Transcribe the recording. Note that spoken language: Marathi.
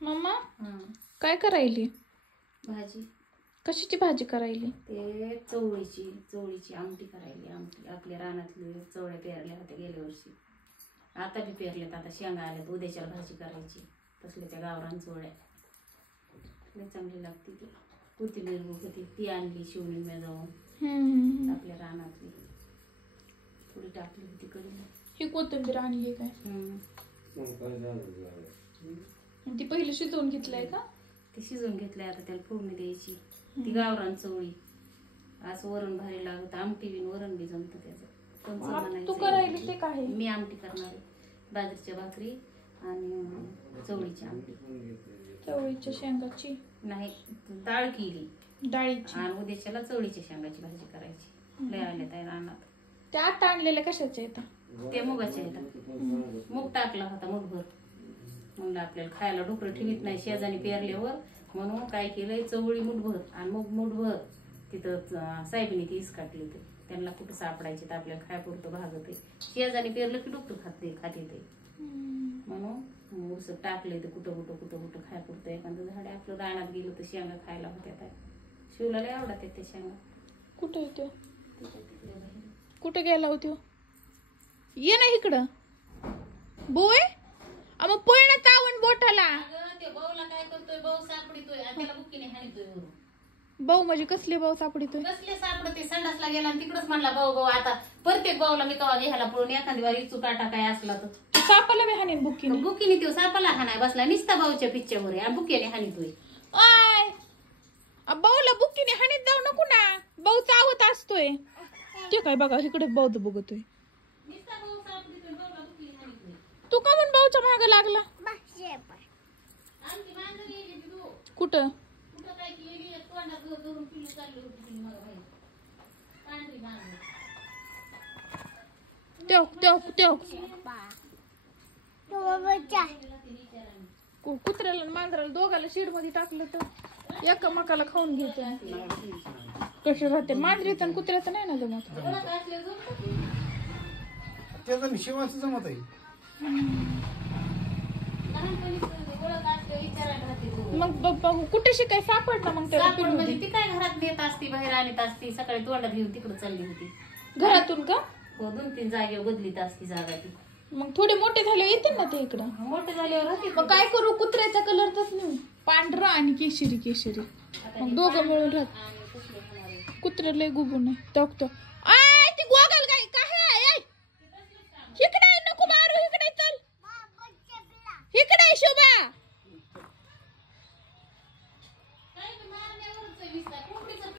मम्मा काय करायली? भाजी. कशाची भाजी करायली? ते चवळीची आमटी करायली. आमटी आपल्या रानातले चवळ्या पेरल्या होत्या गेल्या वर्षी, आता बी पेरल्यात. आता शेंगा आल्यात, उद्याच्या भाजी करायची. तसल्या त्या गावरान चवळ्या लय चांगली लागते. ती कोथिंबीर होती ती आणली शिवणी मी जाऊन आपल्या रानातली, थोडी टाकली होती कधी. ही कोथिंबीर आणली काय? ती पहिले शिजवून घेतलंय का? ती शिजवून घेतलंय, आता त्याला फोडणी द्यायची. ती गावरान चवळी असं वरण भारी लागत. आमटी बिन वरण बी जमतं त्याचं. तू करायली ते काय? मी आमटी करणार आहे. बाजरीच्या भाकरी आणि चवळीची आमटी. चवळीच्या शेंगाची नाही, डाळ केली डाळीची, आणि उद्याच्याला चवळीच्या शेंगाची भाजी करायची. लय आल्या त्या रानात. त्या आता आणलेल्या कशाच्या येतात? ते मुगाच्या येतात. मूग टाकला होता मुठभर. म्हणलं आपल्याला खायला डुकरं ठेवीत नाही शेजारी पेरल्यावर, म्हणून काय केलंय चवळी मुठभर आणि मूग मुठभर तिथं साहेबनी ती इसकाटली. ते त्यांना कुठं सापडायचे तर आपल्याला खायपुरतं भागत आहे. शेजारी पेरलं की डुकर खाते ते, म्हणून उसं टाकलंय ते कुठं कुठं खायपुरतं. एखादं झाड आपलं रानात गेलं तर शेंगा खायला होत्या. शिवला लय आवडत ते शेंगा. कुठं येतो? कुठं गेला होतो? ये ना इकडं. बोय मग पोळणा चावून बोटाला. ते भाऊला काय करतोय, भाऊ सापडितोय आणि त्याला बुक्कीने हाणितोय. भाऊ म्हणजे कसले भाऊ सापडितोय? कसले सापडते? संडासला गेला आणि तिकडच म्हणला भाऊ. आता प्रत्येक भाऊला मी कवा घ्यायला पळून एखादी वारी इचू काटा काय असला तर सापाला बी हाणेन बुक्कीने. बुक्कीने तो सापाला हाणाय बसला निसता भाऊच्या पिच्च्यावर आणि बुक्कीने हाणितोय. भाऊला बुक्कीने हाणीत जाऊ नको ना, भाऊ चावत असतोय. ते काय बघा इकडे बौद्ध बघतोय. तू का म्हणून भाऊच्या मागे लागला? कुठं? कुत्र्याला मांजराला दोघाला शेड मध्ये टाकलं तर एकामेकाला खाऊन घेते. कसं राहते मांजरीचं आणि कुत्र्याचं नाही ना जमत. त्याचं शिवाचं जमत आहे. मग कुठे शिकाय सापडला मग त्याला? म्हणजे ती काय घरात नेत असती, बाहेर आणत असती. सकाळी तोंडात घेऊन तिकडे चालली होती. घरातून का? हो, 2-3 जागेवर बदलीत असती जागा ती. मग थोडे मोठे झाले येतील ना ते इकडं. मोठे झाल्यावर होती. मग काय करू? कुत्र्याचा कलर तच नाही, पांढरा आणि केशरी. मग दोघं मिळून राहत. कुत्र्याला गुबून आहे.